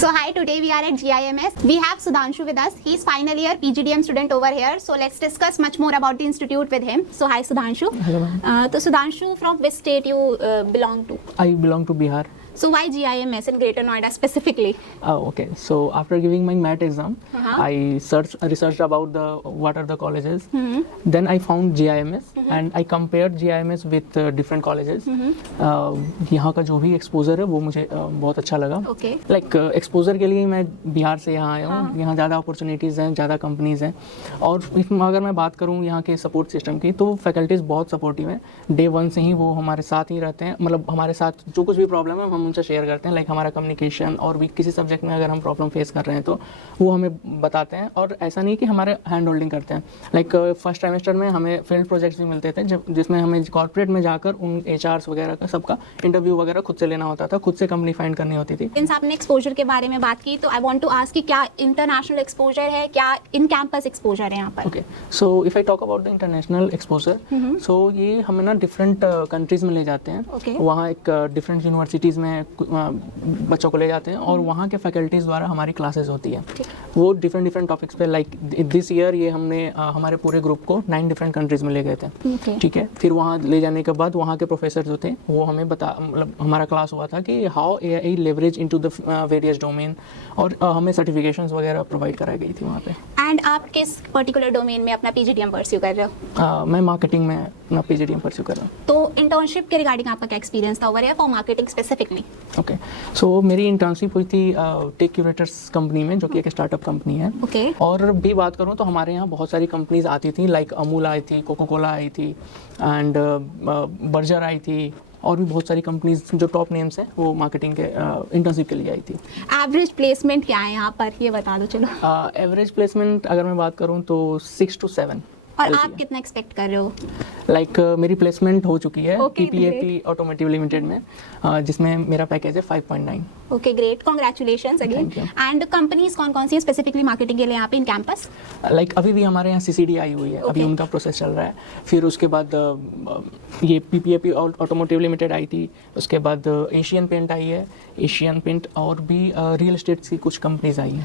So hi, today we are at GIMS. We have Sudhanshu with us. He's final year PGDM student over here. So let's discuss much more about the institute with him. So hi Sudhanshu. Hello ma'am. So Sudhanshu, from which state you belong to? I belong to Bihar. So why GIMS in Greater Noida specifically? Okay. So after giving my MAT exam, I researched about what are the colleges. Then I found GIMS and I compared GIMS with different colleges. यहाँ का जो भी exposure है वो मुझे बहुत अच्छा लगा. Okay. लाइक एक्सपोजर के लिए मैं बिहार से यहाँ आया हूँ. यहाँ ज़्यादा अपॉर्चुनिटीज़ हैं, ज़्यादा कंपनीज़ हैं. और अगर मैं बात करूँ यहाँ के सपोर्ट सिस्टम की, तो फैकल्टीज़ बहुत सपोर्टिव हैं. डे वन से ही वो हमारे साथ ही रहते हैं. मतलब हमारे साथ जो कुछ भी प्रॉब्लम है हम उनसे शेयर करते हैं. लाइक हमारा कम्युनिकेशन और भी किसी सब्जेक्ट में अगर हम प्रॉब्लम फेस कर रहे हैं तो वो हमें बताते हैं. और ऐसा नहीं कि हमारे हैंड होल्डिंग करते हैं. लाइक फर्स्ट सेमेस्टर में हमें फील्ड प्रोजेक्ट्स भी मिलते थे जिसमें हमें कॉर्पोरेट में जाकर उन HRs वगैरह का सबका इंटरव्यू वगैरह खुद से लेना होता था, खुद से कंपनी फाइंड करनी होती थी. सिंस आपने एक्सपोजर के बारे में बात की तो आई वांट टू आस्क कि क्या इंटरनेशनल एक्सपोजर है, क्या इन कैंपस एक्सपोजर है यहाँ पर? Okay, so if I talk about the international exposure, so ये हमें ना डिफरेंट कंट्रीज में ले जाते हैं. Okay. वहाँ एक डिफरेंट यूनिवर्सिटीज़ में बच्चों को ले जाते हैं और वहाँ के फैकल्टीज़ द्वारा हमारी क्लासेस होती है. वो डिफरेंट टॉपिक्स पे. लाइक दिस ईयर ये हमने हमारे पूरे ग्रुप को 9 डिफरेंट कंट्रीज में ले गए थे. ठीक है. फिर वहाँ ले जाने के बाद वहाँ के प्रोफेसर जो थे वो हमें मतलब हमारा क्लास हुआ था कि how AI leverage into the various domain, और हमें सर्टिफिकेशंस वगैरह प्रोवाइड कराई गई थी वहाँ पे. एंड आप किस पर्टिकुलर डोमेन में अपना PGDM परस्यू कर रहे हो? मैं मार्केटिंग में अपना PGDM परस्यू कर रहा हूँ. तो इंटर्नशिप के रिगार्डिंग आपका क्या एक्सपीरियंस था over here for marketing specifically? Okay, so मेरी इंटर्नशिप हुई थी टेक क्यूरेटर्स कंपनी में, जो कि एक स्टार्टअप कंपनी है. Okay. और भी बात करूँ तो हमारे यहाँ बहुत सारी कंपनीज आती थी. लाइक अमूल आई थी, कोको कोला आई थी, एंड बर्जर आई थी, और भी बहुत सारी कंपनीज जो टॉप नेम्स हैं वो मार्केटिंग के इंटर्नशिप के लिए आई थी. एवरेज प्लेसमेंट क्या है यहाँ पर, ये बता दो चलो. एवरेज प्लेसमेंट अगर मैं बात करूँ तो 6 to 7. और आप कितना एक्सपेक्ट कर रहे हो? लाइक मेरी प्लेसमेंट हो चुकी है Okay, PPAP ऑटोमोटिव लिमिटेड में, जिसमें मेरा पैकेज है 5.9. Okay, great, congratulations again. Thank you. And companies कौन कौन सी है स्पेसिफिकली मार्केटिंग के लिए यहाँ पे इन कैंपस? लाइक अभी भी हमारे यहाँ CCD आई हुई है. अभी Okay. उनका प्रोसेस चल रहा है. फिर उसके बाद ये PPAP ऑटोमोटिव लिमिटेड आई थी. उसके बाद एशियन पेंट आई है, एशियन पेंट, और भी रियल एस्टेट की कुछ कंपनीज आई हैं.